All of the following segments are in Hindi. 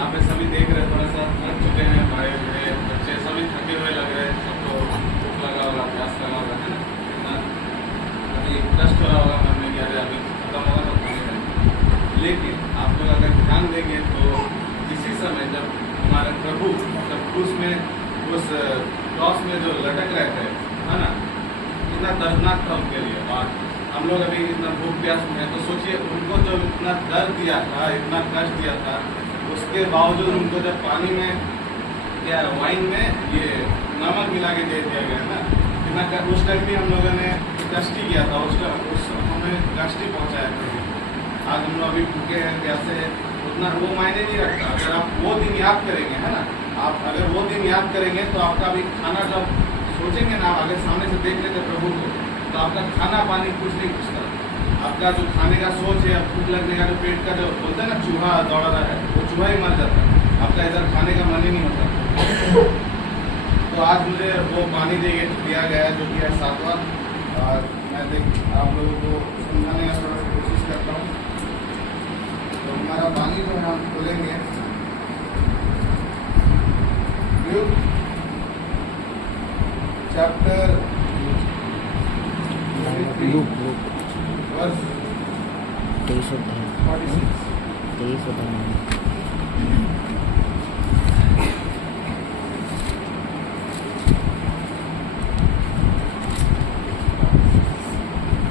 यहाँ पे सभी देख रहे हैं, थोड़ा सा थक चुके हैं, बड़े बूढ़े बच्चे सभी थके हुए लग रहे हैं, सबको भूख लगा होगा, प्यास लगा होगा, है ना। इतना अभी कष्ट हो रहा होगा मन में कि अरे अभी खत्म होगा तो खाने का। लेकिन आप लोग अगर ध्यान देंगे तो इसी समय जब हमारे प्रभु जब क्रूस में उस क्रॉस में जो लटक रहे थे, है ना, इतना दर्दनाक था उनके लिए। और हम लोग अभी इतना भूख प्यास में हैं, तो सोचिए उनको जो इतना दर्द दिया था, इतना कष्ट दिया था, उसके बावजूद उनको जब पानी में या वाइन में ये नमक मिला के दे दिया गया ना, इतना उस टाइम भी हम लोगों ने कष्ट ही किया था, उस हमें कष्ट ही पहुँचाया था। आज हम लोग अभी भूखे हैं, कैसे उतना वो मायने नहीं रखता। अगर आप वो दिन याद करेंगे, है ना, आप अगर वो दिन याद करेंगे तो आपका अभी खाना जब सोचेंगे ना, अगर सामने से देख लेते प्रभु को, तो आपका खाना पानी कुछ नहीं पूछता। आपका जो खाने का सोच है, भूख लगने का जो पेट का जो बोलते हैं ना चूहा दौड़ रहा है, वो चूहा ही मर जाता है, आपका इधर खाने का मन ही नहीं होता। तो आज मुझे वो पानी दिया गया है जो कि है 7वां, और मैं आप लोगों को समझाने का थोड़ा कोशिश करता हूँ। तो हमारा पानी जो है हम खोलेंगे चैप्टर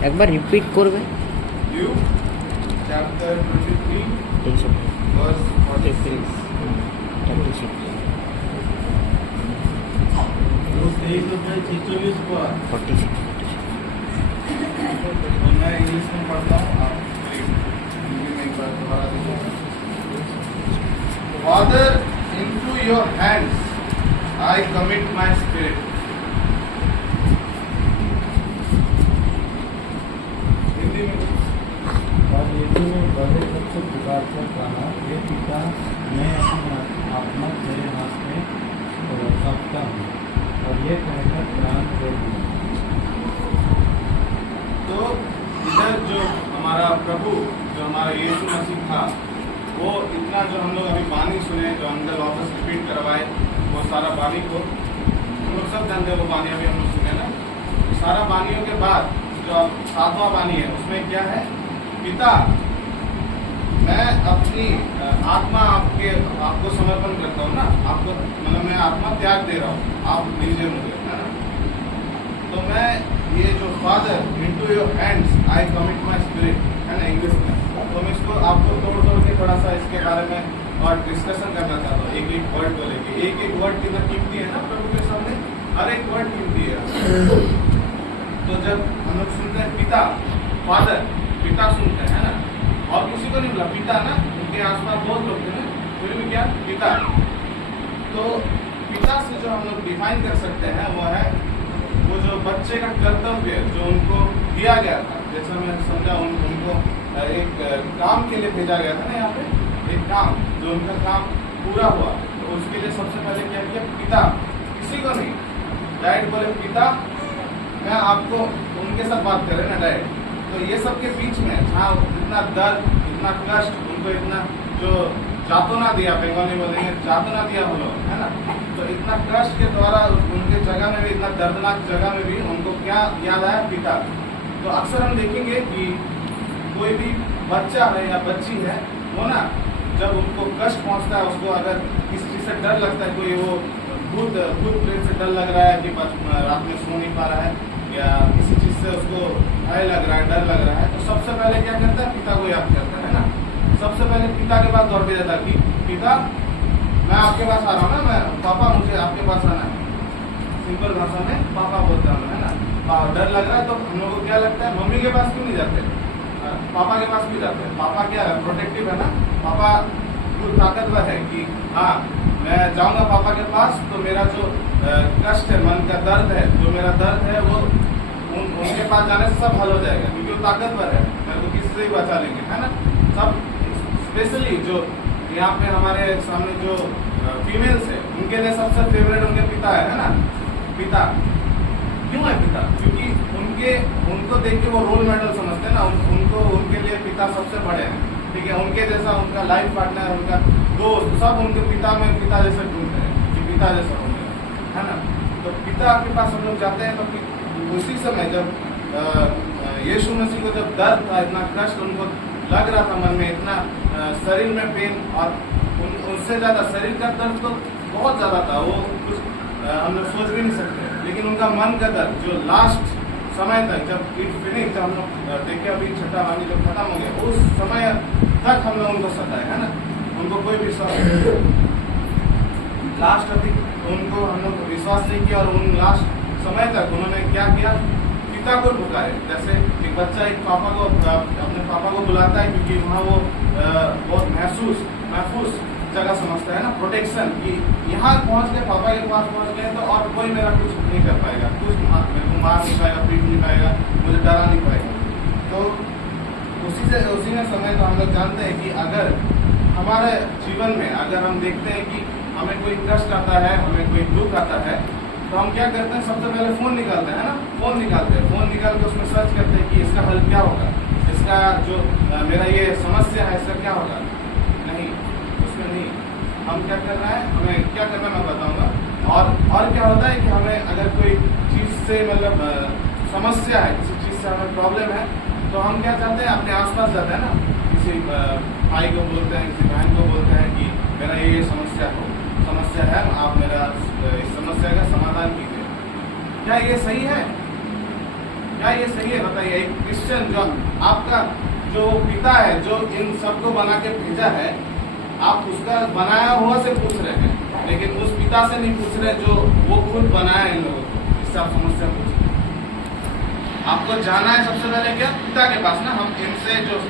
एक बार रिपीट करबे। Luke chapter 23 verse 46. 46 मैं इंग्लिश में पढ़ता हूँ, आप हिंदी में एक बार दोबारा देखो। Father, into your hands I commit my spirit. Hindi में और यीशु ने बड़े सबसे पुकार कर कहा, हे पिता, मैं अपनी आत्मा तेरे हाथ में सौंपता हूँ, और ये कहकर प्राण दे दिया। तो इधर जो हमारा प्रभु, जो हमारा यीशु मसीह था, वो इतना जो हम लोग अभी बानी सुने, जो अंदर वापस रिपीट करवाए, वो सारा बानी को हम लोग सब जानते हैं। वो बानी अभी हम लोग सुने ना, सारा बानियों के बाद जो 7वां बानी है, उसमें क्या है? पिता, मैं अपनी आत्मा आपको समर्पण करता हूँ ना, आपको मतलब मैं आत्मा त्याग दे रहा हूँ, आप दीजिए मुझे, है ना। तो मैं ये जो father, into your hands I commit my spirit, है ना, इंग्लिश में। तो मैं इसको आपको तोड़ के थोड़ा सा इसके बारे में और डिस्कशन करना चाहता हूँ, एक एक वर्ड को लेके। एक एक वर्ड कितना कीमती है ना प्रभु के सामने, हर एक वर्ड कीमती है। तो जब हम लोग सुनते हैं पिता, फादर, पिता सुनते हैं ना, और किसी को नहीं बोला पिता ना, उनके आसपास बहुत लोग थे ना, फिर भी क्या पिता। तो पिता से जो हम लोग डिफाइन कर सकते हैं वो है वो जो बच्चे का कर्तव्य जो उनको दिया गया था, जैसा मैं समझा उनको एक काम के लिए भेजा गया था ना, यहाँ पे एक काम, जो उनका काम पूरा हुआ, तो उसके लिए सबसे पहले क्या किया? पिता, किसी को नहीं, डायरेक्ट बोले पिता, मैं आपको उनके साथ बात कर रहे ना डायरेक्ट। तो ये सब के बीच में जहाँ इतना दर्द, इतना कष्ट, उनको इतना जो जातना दिया, बंगाली बोलेंगे जातना दिया हम लोग, है ना। तो इतना कष्ट के द्वारा उनके जगह में भी, इतना दर्दनाक जगह में भी उनको क्या याद आया? पिता। तो अक्सर हम देखेंगे कि कोई भी बच्चा है या बच्ची है, वो ना जब उनको कष्ट पहुंचता है, उसको अगर किसी चीज़ से डर लगता है, कोई वो भूत प्रेत से डर लग रहा है कि रात में सो नहीं पा रहा है, या किसी चीज़ से उसको भय लग रहा है, डर लग रहा है, तो सबसे पहले क्या करता है? पिता को याद करता है ना। सबसे पहले पिता के पास दौड़ के जाता कि पिता, मैं आपके पास आ रहा हूँ ना, मैं पापा, मुझे आपके पास आना है। सिंपल भाषा में पापा बोलता हूँ, है ना। डर लग रहा है तो हम लोग को क्या लगता है? मम्मी के पास क्यों नहीं जाते? पापा के पास भी जाते हैं। पापा क्या है? प्रोटेक्टिव है ना। पापा जो ताकतवर है कि हाँ, मैं जाऊंगा पापा के पास तो मेरा जो कष्ट है, मन का दर्द है, जो मेरा दर्द है, वो उनके पास जाने से सब हल हो जाएगा, क्योंकि वो ताकतवर है, मेरे को किसी से भी बचा लेंगे, है ना। सब स्पेशली जो यहाँ पे हमारे सामने जो फीमेल्स है, उनके लिए सबसे फेवरेट उनके पिता है ना। पिता क्यों है पिता? क्योंकि उनको देख के वो रोल मॉडल समझते हैं ना, उनके लिए पिता सबसे बड़े हैं, ठीक है। उनके जैसा उनका लाइफ पार्टनर, उनका दोस्त सब उनके पिता जैसे ढूंढते हैं कि पिता जैसा हो गया, है ना। तो पिता के पास हम लोग जाते हैं तो उसी समय जब यीशु मसीह को जब दर्द था, इतना कष्ट उनको लग रहा था मन में, इतना शरीर में पेन, और उनसे ज़्यादा शरीर का दर्द तो बहुत ज़्यादा था, वो कुछ हम लोग सोच भी नहीं सकते। लेकिन उनका मन का दर्द जो लास्ट समय तक, जब इट फिनिश, जब हम लोग देखे अभी छठा वाणी जब खत्म हो गया, उस समय तक हम लोग उनको सताए, है ना। उनको कोई विश्वास, लास्ट अभी उनको हम लोग विश्वास नहीं किया, और उन लास्ट समय तक उन्होंने क्या किया, पिता को पुकारे। जैसे एक बच्चा एक पापा को, अपने पापा को बुलाता है, क्योंकि वहाँ वो बहुत महफूज जगह समझता है ना, प्रोटेक्शन, कि यहाँ पहुँच के पापा के पास पहुँच गए तो और कोई मेरा कुछ नहीं कर पाएगा, कुछ मेरे को मार नहीं पाएगा, पीट नहीं पाएगा, मुझे डरा नहीं पाएगा। तो उसी में समय तो हम लोग जानते हैं कि अगर हमारे जीवन में अगर हम देखते हैं कि हमें कोई कष्ट आता है, हमें कोई दुख आता है, तो हम क्या करते हैं, सबसे पहले फ़ोन निकालते हैं ना, फ़ोन निकाल के उसमें सर्च करते हैं कि इसका हल क्या होगा, इसका जो मेरा ये समस्या है इसका क्या होगा। नहीं, उसमें नहीं, हम क्या कर रहे हैं, हमें क्या करना मैं बताऊंगा। और क्या होता है कि हमें अगर कोई चीज़ से मतलब समस्या है, किसी चीज़ से हमें प्रॉब्लम है, तो हम क्या चाहते हैं, अपने आसपास जाते हैं ना, किसी भाई को बोलते हैं, किसी बहन को बोलते हैं कि मेरा ये समस्या है, आप मेरा इस समस्या का समाधान कीजिए। क्या ये सही है? बताइए। एक क्रिश्चियन जो आपका जो पिता है, जो इन सबको बना के भेजा है, आप उसका बनाया हुआ से पूछ रहे हैं, लेकिन उस पिता से नहीं पूछ रहे जो वो खुद बनाया इन लोगों को, इससे आप समस्या पूछ रहे हैं। आपको जाना है सबसे पहले क्या, पिता के पास ना। हम इनसे जो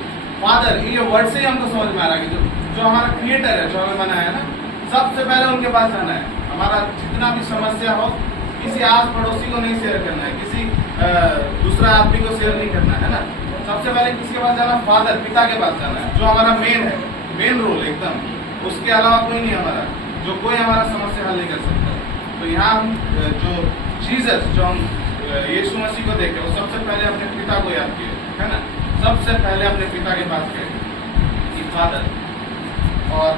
फादर, ये वर्ड से ही हमको समझ में आ रहा है कि जो हमारा क्रिएटर है, जो हमें बनाया है ना, सबसे पहले उनके पास जाना है। हमारा जितना भी समस्या हो, किसी आस पड़ोसी को नहीं शेयर करना है, किसी दूसरा आदमी को शेयर नहीं करना है ना। सबसे पहले किसके पास जाना, फादर, पिता के पास जाना है, जो हमारा मेन रोल एकदम, उसके अलावा कोई नहीं हमारा, जो कोई हमारा समस्या हल नहीं कर सकता। तो यहाँ हम जो जीसस, जो हम यीशु मसीह को देखे, वो सबसे पहले अपने पिता को याद किए, है ना। सबसे पहले अपने पिता के पास गए कि फादर। और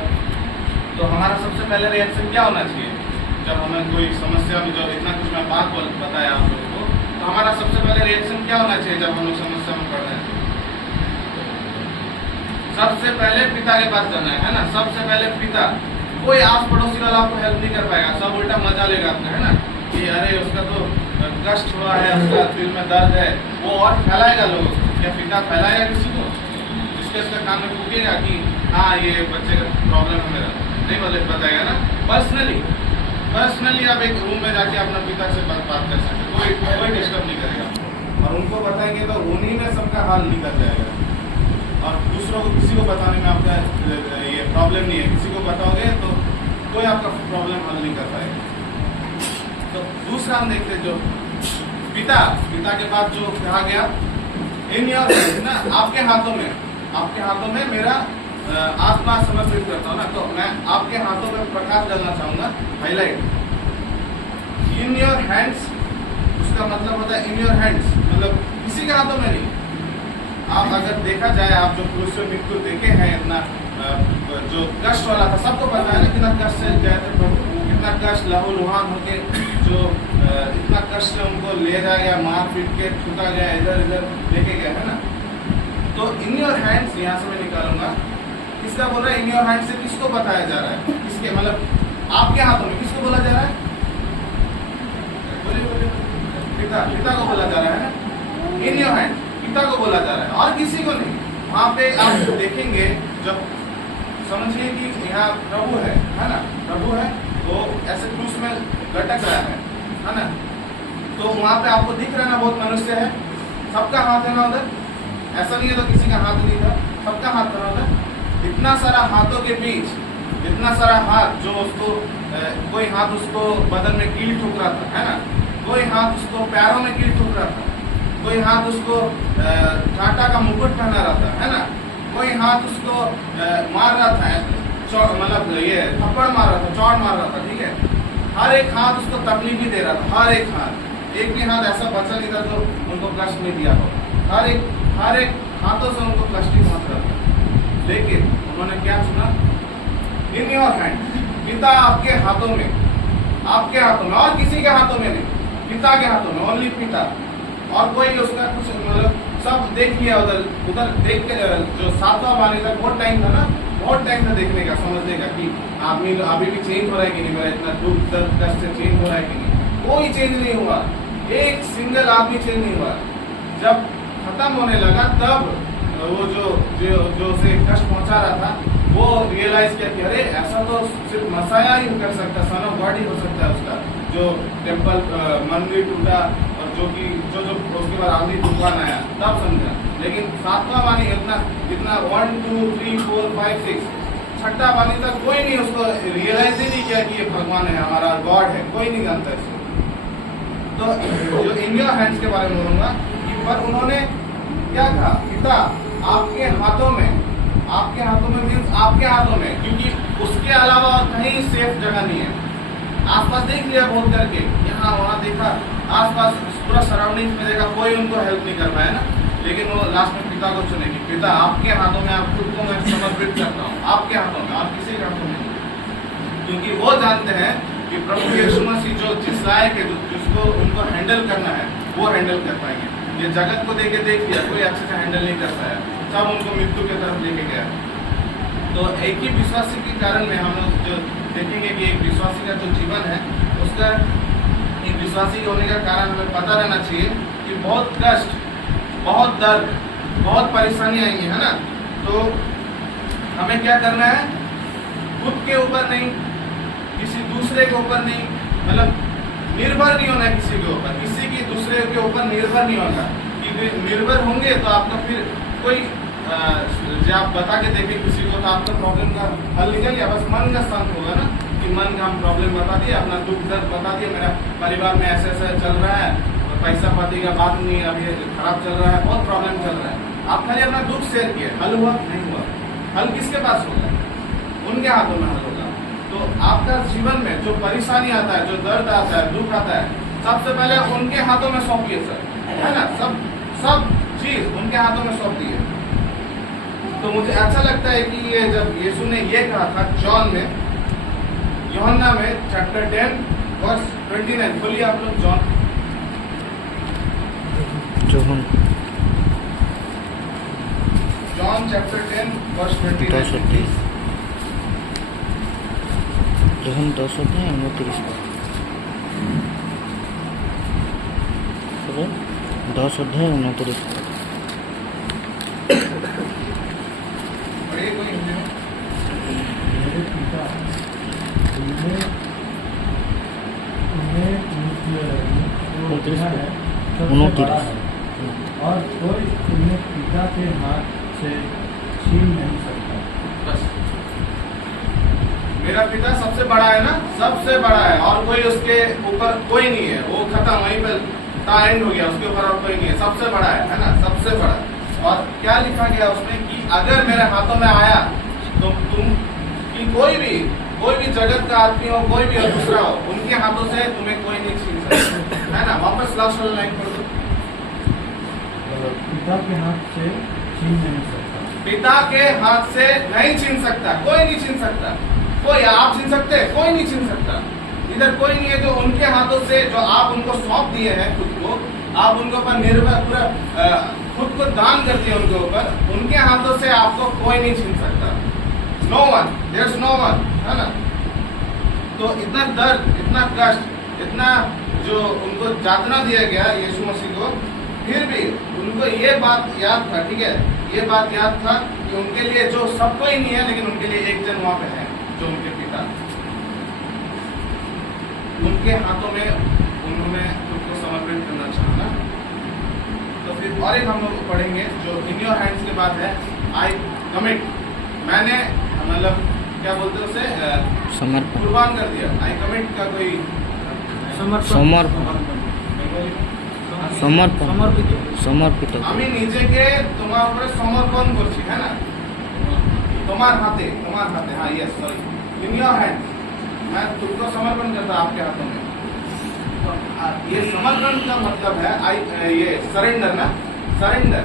तो हमारा सबसे पहले रिएक्शन क्या होना चाहिए जब हमें कोई समस्या में, जब इतना कुछ मैं बात बताया आप लोगों को, तो हमारा सबसे पहले रिएक्शन क्या होना चाहिए जब हम लोग समस्या में पड़ रहे हैं? सबसे पहले पिता के पास जाना है ना। सबसे पहले पिता, कोई आस पड़ोसी वाला आपको हेल्प नहीं कर पाएगा, सब उल्टा मजा लेगा आपका, है ना, कि अरे उसका तो कष्ट हुआ है, उसका दिल में दर्द है, वो और फैलाएगा लोगों को। क्या पिता फैलाएगा किसी को? इसके कान में फूकेगा कि हाँ ये बच्चे का प्रॉब्लम है मेरा, नहीं बताएगा ना। पर्सनली आप एक रूम में जाके अपना पिता से बात कर सकते, कोई डिस्टर्ब नहीं करेगा, और उनको बताएंगे तो उन्हीं में सबका हाल निकल जाएगा। और दूसरों को, किसी को बताने में आपका ये प्रॉब्लम नहीं है, किसी को बताओगे तो कोई आपका प्रॉब्लम हल नहीं कर पाएगा। तो दूसरा हम देखते जो पिता के पास जो कहा गया, इन योर हैंड्स ना, आपके हाथों में मेरा आत्मा समर्पित करता हूँ ना। तो मैं आपके हाथों में प्रकाश डालना चाहूंगा, हाईलाइट। इन योर हैंड्स, उसका मतलब होता है इन योर हैंड्स, मतलब किसी के हाथों में नहीं। आप अगर देखा जाए, आप जो पुरुष मृत्यु देखे हैं, इतना जो कष्ट वाला था, सबको पता है ना कितना कष्ट से गए थे प्रभु, कितना कष्ट, लहूलुहान होके जो इतना कष्ट से उनको ले जाया गया, मार पीट के ठुका गया, इधर लेके गया, है ना। तो इन योर हैंड्स यहाँ से मैं निकालूंगा, किसका बोल रहा है? इन योर हैंड से किसको बताया जा रहा है? किसके, मतलब आपके हाथों में किसको बोला जा रहा है? बोलिए। पिता को बोला जा रहा है ना। इन योर हैंड, पिता को बोला जा रहा है, और किसी को नहीं। वहाँ पे आप देखेंगे, जब समझिए कि यहाँ प्रभु है ना, प्रभु है, तो ऐसे क्रूस में लटक रहा है ना। तो वहाँ पे आपको दिख रहा है ना, बहुत मनुष्य है, सबका हाथ है ना उधर, ऐसा नहीं है तो किसी का हाथ नहीं था, सबका हाथ था उधर। इतना सारा हाथों के बीच, इतना सारा हाथ, जो उसको कोई हाथ उसको बदन में कील ठोक रहा था, है ना, कोई हाथ उसको पैरों में कील ठोक रहा था, कोई हाथ उसको कांटा का मुकुट पहना रहा था, है ना, कोई हाथ उसको मार रहा था, मतलब ये थप्पड़ मार रहा था, चौड़ मार रहा था, ठीक है। हर एक हाथ उसको तकलीफ भी दे रहा था, हर एक हाथ, एक भी हाथ ऐसा बचा नहीं था जो उनको कष्ट नहीं दिया हो, हर एक हाथों से उनको कष्ट ही पहुंच रहा था। लेकिन उन्होंने क्या चुना? इन योर हैंड, पिता आपके हाथों में, आपके हाथों में, और किसी के हाथों में नहीं, पिता के हाथों में, ओनली पिता। और कोई उसका कुछ मतलब सब देख लिया, उधर उधर देख के जो 7वां वाणी था, बहुत टाइम था ना, बहुत टाइम था देखने का, समझने का कि आदमी अभी भी चेंज हो रहा है कि नहीं, मेरा इतना दुख दर्द कष्ट से चेंज हो रहा है कि नहीं। कोई चेंज नहीं हुआ, एक सिंगल आदमी चेंज नहीं हुआ। जब खत्म होने लगा तब वो जो उसे कष्ट पहुंचा रहा था, वो रियलाइज किया कि अरे ऐसा तो सिर्फ मसाया ही कर सकता, सन ऑफ गॉड ही हो सकता है उसका, जो टेम्पल मंदिर टूटा और जो उसके बाद आदमी तूफान आया, तब समझा। लेकिन 7वां वाणी इतना 1 2 3 4 5 6 छठा वाणी तक कोई नहीं उसको रियलाइज ही नहीं किया कि ये भगवान है, हमारा गॉड है, कोई नहीं जानता इसको। तो जो इन योर हैंड्स के बारे में बोलूंगा कि पर उन्होंने क्या कहा, पिता आपके हाथों में, आपके हाथों में मीन्स आपके हाथों में, क्योंकि उसके अलावा कहीं सेफ जगह नहीं है। आसपास देख लिया बहुत करके, यहाँ वहाँ देखा, आसपास पूरा सराउंडिंग में देखा, कोई उनको हेल्प नहीं कर पाया ना। लेकिन वो लास्ट में पिता को चुने कि पिता आपके हाथों में, आप खुद को मैं समर्पित करता हूँ, आपके हाथों में, और किसी के हाथों में नहीं। क्योंकि वो जानते हैं कि प्रभु यीशु मसीह जो जिस लायक है, जिसको उनको हैंडल करना है, वो हैंडल कर पाएंगे। ये जगत को देख लिया, कोई अच्छे से हैंडल नहीं करता है, सब उनको मृत्यु की तरफ लेके गया। तो एक ही विश्वासी के कारण में हम लोग जो देखेंगे कि एक विश्वासी का जो जीवन है, उसका एक विश्वासी होने का कारण हमें पता रहना चाहिए कि बहुत कष्ट, बहुत दर्द, बहुत परेशानी आएंगी, है ना। तो हमें क्या करना है, खुद के ऊपर नहीं, किसी दूसरे के ऊपर नहीं, मतलब निर्भर नहीं होना है किसी के ऊपर, किसी की दूसरे के ऊपर निर्भर नहीं होगा। कि निर्भर होंगे तो आपका फिर कोई जब आप बता के देखें किसी को, तो आपका प्रॉब्लम का हल निकल गया, बस मन का शांत होगा ना, कि मन का हम प्रॉब्लम बता दिया, अपना दुख दर्द बता दिया, मेरा परिवार में ऐसा ऐसा चल रहा है, पैसा पाती का बात नहीं, अभी खराब चल रहा है, बहुत प्रॉब्लम चल रहा है। आप खाली अपना दुख शेयर किए, हल हुआ नहीं हुआ, हल किसके पास होगा, उनके हाथों में हल होगा। तो आपका जीवन में जो परेशानी आता है, जो दर्द आता है, दुख आता है, सबसे पहले उनके हाथों में सौंपिए सर, है ना। सब चीज उनके हाथों में सौंप दिए। तो मुझे अच्छा लगता है कि ये जब यीशु ने ये कहा था जॉन में, यूहन्ना में चैप्टर 10 वर्स 29, बोलिए आप लोग जॉन चैप्टर 10 वर्स 29। जोहन 10:29 10:29। पढ़िए कोई हिंदी में। मेरे पिता उन्हें जो है सबसे बड़ा है, और कोई उन्हें पिता के हाथ से छीन नहीं सकता। बस मेरा पिता सबसे बड़ा है ना, सबसे बड़ा है, और कोई उसके ऊपर कोई नहीं है, वो खत्म, वहीं पर एंड हो गया, उसके ऊपर और कोई नहीं है, सबसे बड़ा है ना, सबसे बड़ा। और क्या लिखा गया उसमें कि अगर मेरे हाथों में आया तो तुम कि कोई भी जगत का आदमी हो, कोई भी दूसरा हो, उनके हाथों से तुम्हें कोई नहीं छीन सकता, है ना। वापस लास्ट वाला लाइन पढ़ दो, पिता के हाथ से छीन नहीं सकता। पिता के हाथ से नहीं छीन सकता, कोई नहीं छीन सकता। कोई, आप छीन सकते हैं, कोई नहीं छीन सकता। इधर कोई नहीं है जो उनके हाथों से, जो आप उनको सौंप दिए हैं खुद को, आप उनके ऊपर निर्भर पूरा खुद को दान कर दिए उनके ऊपर, उनके हाथों से आपको कोई नहीं छीन सकता। No one, there is no one, है ना। तो इतना दर्द, इतना कष्ट, इतना जो उनको यातना दिया गया यीशु मसीह को, फिर भी उनको ये बात याद था, ठीक है, ये बात याद था कि उनके लिए जो सब कोई नहीं है, लेकिन उनके लिए एक जन वहां पे है, जो उनके पिता, उनके हाथों में उन्होंने खुद को समर्पित करना चाहा। तो फिर और एक हम लोग पढ़ेंगे जो इन योर हैंड्स के बाद है, आई कमिट, मैंने मतलब क्या बोलते हैं उसे, समर्पण, कुर्बान कर दिया। आई कमिट का कोई समर्पित আমি নিজেকে তোমার উপরে সমর্পণ করছি, है ना, तुम्हारे हाथे, हाँ yes, sorry, in your hand, मैं तुमको समर्पण करता आपके हाथों में। तो ये समर्पण का मतलब है ये सरेंडर ना, सरेंडर,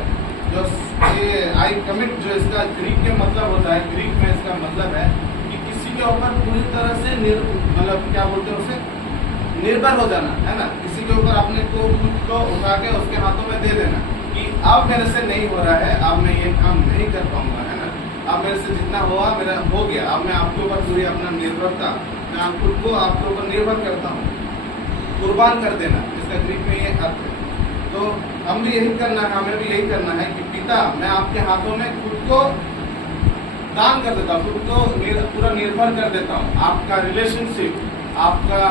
जो ये आई कमिट, जो इसका ग्रीक के मतलब होता है, ग्रीक में इसका मतलब है कि किसी के ऊपर पूरी तरह से मतलब क्या बोलते हैं उसे, निर्भर हो जाना, है ना। किसी के ऊपर अपने को खुद को उठा के उसके हाथों में दे देना कि अब मेरे से नहीं हो रहा है, अब मैं ये काम नहीं कर पाऊंगा, है ना। अब मेरे से जितना हुआ मेरा हो गया, अब मैं आपके ऊपर पूरी अपना निर्भरता, मैं खुद को आपके ऊपर निर्भर करता हूँ, कुर्बान कर देना, इसका ग्रीक में ये अर्थ है। तो हम भी यही करना है, हमें भी यही करना है कि पिता मैं आपके हाथों में खुद को दान कर देता हूँ, खुद को पूरा निर्भर कर देता हूँ। आपका रिलेशनशिप, आपका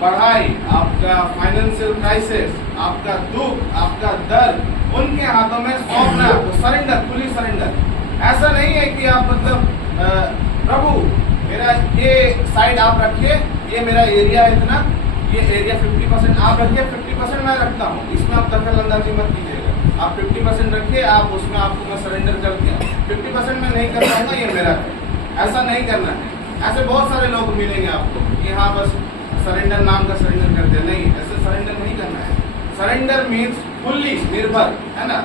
पढ़ाई, आपका फाइनेंशियल क्राइसिस, आपका दुख, आपका दर्द, उनके हाथों में सौंपना है आपको, सरेंडर, फुली सरेंडर। ऐसा नहीं है कि आप मतलब प्रभु मेरा ये साइड आप रखिए, ये मेरा एरिया है इतना, ये एरिया 50% आप रखिए, 50% मैं रखता हूँ, इसमें आप दखल अंदाजी मत कीजिएगा। आप 50% रखिए, आप उसमें आपको मैं सरेंडर कर दिया, 50% मैं नहीं कर पाऊंगा, ये मेरा है। ऐसा नहीं करना है। ऐसे बहुत सारे लोग मिलेंगे आपको कि हाँ बस सरेंडर नाम का सरेंडर कर दिया, नहीं, ऐसे सरेंडर नहीं करना है। सरेंडर मीन्स फुल्ली निर्भर, है ना।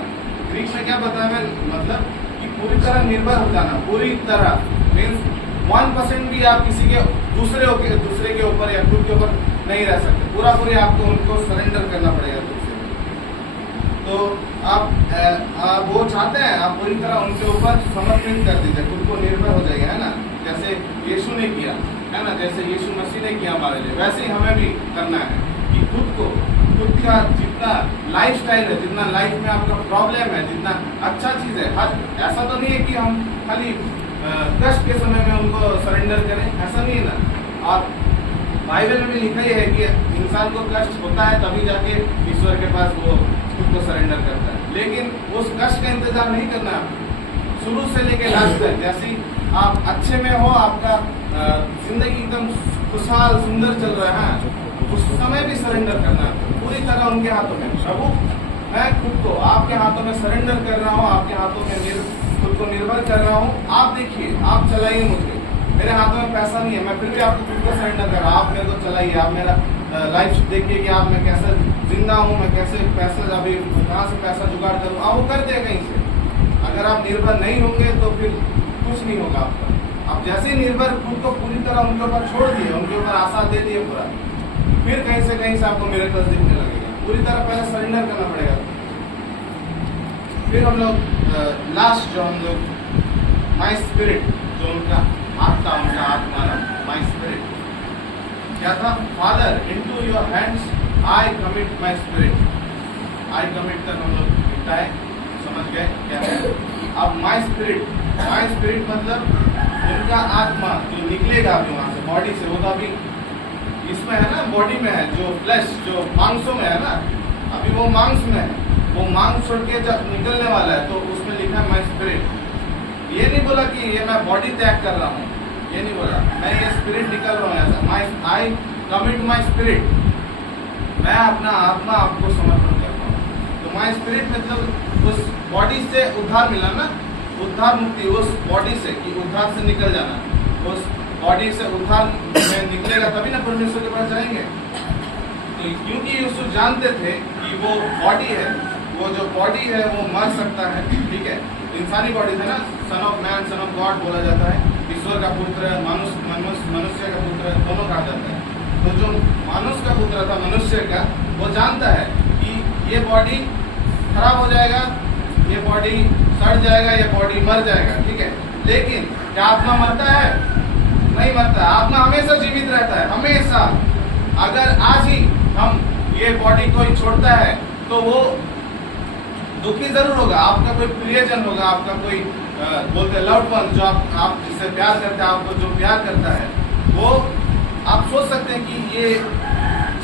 ग्रीक में क्या बताया मैं, मतलब कि पूरी तरह निर्भर हो जाना, पूरी तरह मीन्स 1% भी आप किसी के दूसरे के ऊपर या खुद के ऊपर नहीं रह सकते, पूरा पूरी आपको उनको सरेंडर करना पड़ेगा दूसरे। तो आप वो चाहते हैं, आप पूरी तरह उनके ऊपर समर्पित कर दीजिए, खुद को निर्भर हो जाइए, है ना। जैसे यीशु ने किया, है ना, जैसे यीशु मसीह ने किया हमारे लिए, वैसे ही हमें भी करना है कि खुद का जितना लाइफस्टाइल है, जितना लाइफ में आपका प्रॉब्लम है, जितना अच्छा चीज है, हर ऐसा तो नहीं है कि हम खाली कष्ट के समय में उनको सरेंडर करें, ऐसा नहीं है ना। और बाइबल में भी लिखा ही है कि इंसान को कष्ट होता है तभी जाके ईश्वर के पास वो खुद को सरेंडर करता है, लेकिन उस कष्ट का इंतजार नहीं करना है शुरू से लेके लास्ट तक। जैसे आप अच्छे में हो, आपका जिंदगी एकदम खुशहाल सुंदर चल रहा है, उस समय भी सरेंडर करना है पूरी तरह उनके हाथों में। प्रभु मैं खुद को आपके हाथों में सरेंडर कर रहा हूँ, आपके हाथों में खुद को निर्भर कर रहा हूँ, आप देखिए, आप चलाइए मुझे, मेरे हाथों में पैसा नहीं है, मैं फिर भी आपको खुद को सरेंडर कर रहा हूँ, आप मेरे को चलाइए, आप मेरा लाइफ देखिए कि आप मैं कैसे जिंदा हूँ, मैं कैसे पैसा अभी कहाँ से पैसा जुगाड़ करूँ, आप वो कर दे कहीं से। अगर आप निर्भर नहीं होंगे तो फिर कुछ नहीं होगा आपका। आप जैसे ही निर्भर खुद को पूरी तरह उनके ऊपर छोड़ दिए, उनके ऊपर आशा दे दिए पूरा, फिर कहीं से आपको मिरेकल्स दिखने लगेगा। पूरी तरह पहले सरेंडर करना पड़ेगा। फिर हम लोग लास्ट जो हम लोग माई स्पिरिट, जो उनका आत्मा, उनका आत्मा माई स्पिरिट क्या था, father into your hands I commit my spirit. I commit तक हम लोग लिखता है, समझ गए क्या है। अब माई स्पिरिट मतलब उनका आत्मा जो निकलेगा अभी वहां से, बॉडी से, वो तो अभी इसमें है ना, बॉडी में है, जो फ्लैश जो मांसों में है ना, अभी वो मांस में है, वो मांस छोड़ के जब निकलने वाला है तो उसमें लिखा है माई स्पिरिट। ये नहीं बोला कि ये मैं बॉडी त्याग कर रहा हूँ, ये नहीं बोला, मैं ये स्पिरिट निकल रहा हूँ ऐसा। आई कमिट माई स्पिरिट, मैं अपना आत्मा आपको समर्पण करता हूँ। तो माई स्पिरिट मतलब उस बॉडी से उद्धार मिला ना, उद्धार मुक्ति उस बॉडी से, कि उद्धार से निकल जाना, उस बॉडी से उद्धार में निकलेगा तभी ना परमेश्वर के पास जाएंगे। तो क्योंकि यीशु जानते थे कि वो बॉडी है, वो जो बॉडी है वो मर सकता है, ठीक है, इंसानी बॉडी है ना, son of man, son of God बोला जाता है, ईश्वर का पुत्र, मनुष्य का पुत्र, दोनों कहा जाता है। तो जो मनुष्य का पुत्र था, मनुष्य का, वो जानता है कि ये बॉडी खराब हो जाएगा, ये बॉडी सड़ जाएगा, ये बॉडी मर जाएगा, ठीक है, लेकिन क्या आत्मा मरता है? नहीं मरता। आत्मा हमेशा जीवित रहता है, हमेशा। अगर आज ही हम ये बॉडी कोई छोड़ता है तो वो दुखी जरूर होगा, आपका कोई प्रियजन होगा, आपका कोई बोलते लव्ड वन, जो आप जिससे प्यार करते हैं, आपको जो प्यार करता है, वो आप सोच सकते हैं कि ये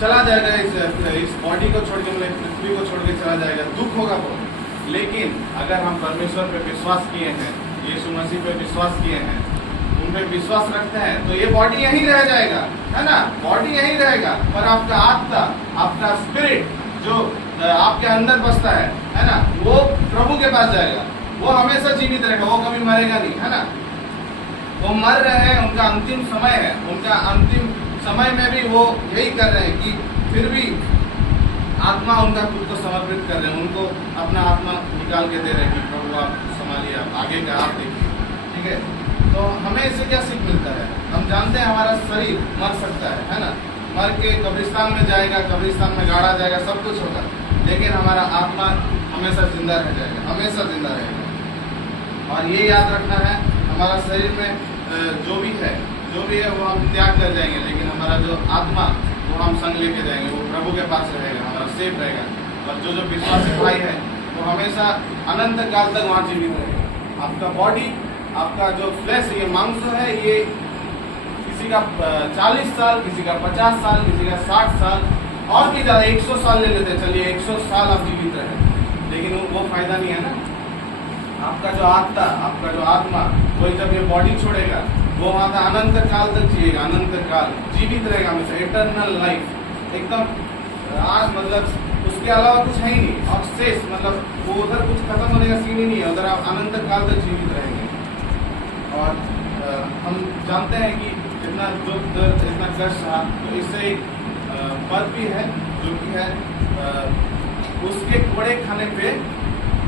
चला जाएगा, इस बॉडी को छोड़ के, मतलब पृथ्वी को छोड़ के चला जाएगा, दुख होगा बहुत। लेकिन अगर हम परमेश्वर पे विश्वास किए हैं, यीशु मसीह पे विश्वास किए हैं, उन पे विश्वास रखते हैं, तो ये बॉडी यहीं रह जाएगा, है ना, बॉडी यहीं रहेगा, पर आपका आत्मा, आपका स्पिरिट जो आपके अंदर बसता है ना, वो प्रभु के पास जाएगा, वो हमेशा जीवित रहेगा, वो कभी मरेगा नहीं, है ना। वो मर रहे हैं, उनका अंतिम समय है, उनका अंतिम समय में भी वो यही कर रहे हैं कि फिर भी आत्मा उनका खुद को समर्पित कर रहे हैं, उनको अपना आत्मा निकाल के दे रहे हैं कि प्रभु आप संभालिए, आप आगे का आप देखिए, ठीक है। तो हमें इससे क्या सीख मिलता है? जानते हैं हमारा शरीर मर सकता है ना, मर के कब्रिस्तान में जाएगा, कब्रिस्तान में गाड़ा जाएगा, सब कुछ होगा, लेकिन हमारा आत्मा हमेशा जिंदा रह जाएगा, हमेशा जिंदा रहेगा। और ये याद रखना है, हमारा शरीर में जो भी है वो हम त्याग कर जाएंगे, लेकिन हमारा जो आत्मा वो हम संग लेके जाएंगे, वो प्रभु के पास रहेगा, हमारा सेफ रहेगा। और जो विश्वासी भाई है वो हमेशा अनंत काल तक वहाँ जीवित रहेगा। आपका बॉडी, आपका जो फ्लैश, ये मांस है, ये किसी का 40 साल, किसी का 50 साल, किसी का 60 साल और भी ज़्यादा 100 साल ले लेते, चलिए 100 साल आप जीवित रहे, लेकिन वो फायदा नहीं है ना। आपका जो आत्मा, आपका जो आत्मा, वही जब ये बॉडी छोड़ेगा वो वहाँ का अनंत काल तक जिएगा, अनंत काल जीवित रहेगा हमेशा, इटर्नल लाइफ एकदम। आज मतलब उसके अलावा कुछ है ही नहीं, और शेष मतलब वो उधर कुछ खत्म होने का सीन ही नहीं है, उधर आप अनंत काल तक जीवित रहेंगे। और हम जानते हैं कि इतना दुख दर्द, इतना कष्ट रहा, तो इससे एक पद भी है जो कि है उसके कोड़े खाने पे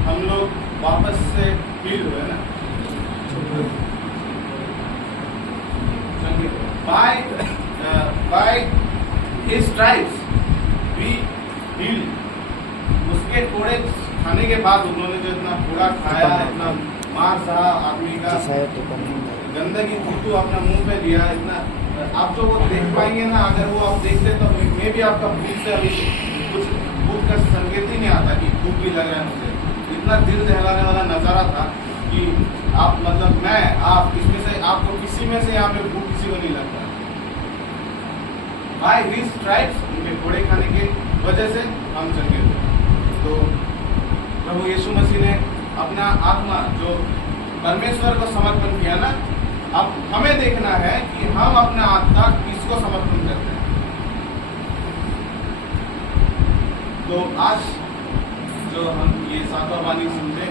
हम लोग वापस से हील हुए ना, by his stripes we healed। उसके कोड़े खाने के बाद उन्होंने जो इतना पूरा खाया, इतना मार सहा, आदमी का गंदगी थूथू अपना मुंह पे दिया, इतना आप जो वो देख पाएंगे ना, अगर वो आप देखते तो मे भी आपका भूख से अभी कुछ भूख का संकेत ही नहीं आता कि भूख भी लग रहा है मुझे। इतना दिल दहलाने वाला नजारा था कि आप मतलब मैं आप इसमें से आपको किसी में से यहाँ पे भूख किसी को नहीं लगता। बाय हिज स्ट्राइप्स, उनके कोड़े खाने के वजह से हम चंगे थे। तो प्रभु यीशु मसीह ने अपना आत्मा जो परमेश्वर को समर्पण किया ना, अब हमें देखना है कि हम अपना आत्मा किसको समर्पण करते हैं। तो आज जो हम ये सातवां वाणी सुनते,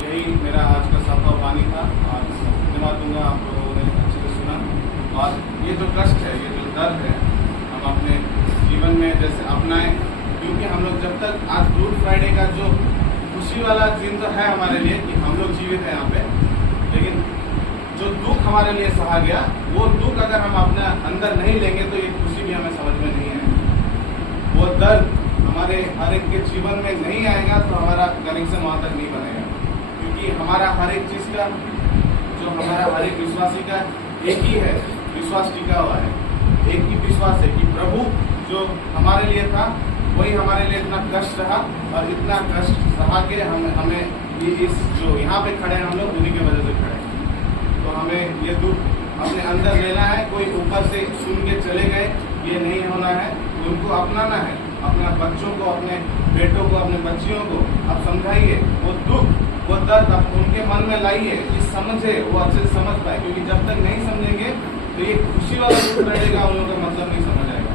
यही मेरा आज का सातवां वाणी था। आज धन्यवाद दूंगा, आप लोगों ने अच्छे से सुना। और ये जो कष्ट है, ये जो दर्द है, हम अपने जीवन में जैसे अपनाएं, क्योंकि हम लोग जब तक आज गुड फ्राइडे का जो खुशी वाला दिन तो है हमारे लिए कि हम लोग जीवित हैं यहाँ पे, लेकिन जो दुख हमारे लिए सहा गया, वो दुख अगर हम अपने अंदर नहीं लेंगे तो ये खुशी भी हमें समझ में नहीं आएगी। वो दर्द हमारे हर एक के जीवन में नहीं आएगा तो हमारा कनेक्शन वहाँ तक नहीं बनेगा, क्योंकि हमारा हर एक चीज़ का, जो हमारा हर एक विश्वासी का एक ही है, विश्वास टिका हुआ है, एक ही विश्वास है कि प्रभु जो हमारे लिए था वही हमारे लिए इतना कष्ट रहा, और इतना कष्ट सहा के हमें ये इस जो यहाँ पे खड़े हैं हम लोग, उन्हीं की वजह से खड़े हैं। तो हमें ये दुख अपने अंदर लेना है, कोई ऊपर से सुन के चले गए ये नहीं होना है, उनको अपनाना है, अपने बच्चों को, अपने बेटों को, अपने बच्चियों को आप समझाइए, वो दुख, वो दर्द आप उनके मन में लाइए कि समझे, वो अच्छे से समझ पाए, क्योंकि जब तक नहीं समझेंगे तो ये खुशी वाला दुख रहेगा, उन लोगों का मतलब नहीं समझ आएगा।